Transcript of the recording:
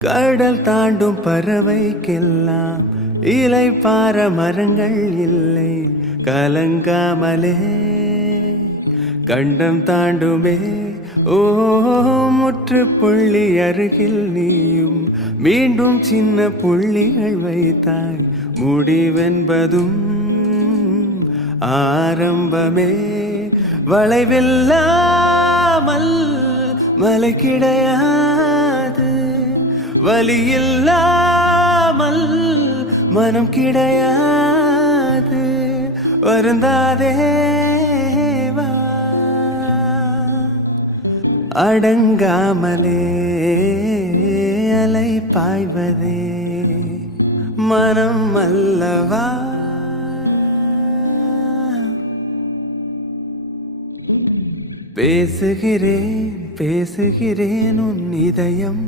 கடல் தாண்டும் பறவைக்கெல்லாம் இலை பார மரங்கள் இல்லை, கலங்காமலே கண்டம் தாண்டுமே. ஓ முற்றுப்புள்ளி அருகில் நீயும் மீண்டும் சின்ன புள்ளிகள் வைத்தாய், முடிவென்பதும் ஆரம்பமே. வளைவில்லாமல் மலை கிடையாது, வலியில்லாமல் மனம் கிடையாது. வருந்தாதே வா, அடங்காமலே அலை பாய்வதே மனம் அல்லவா. பேசுகிறேன் பேசுகிறேன் உன் இதயம்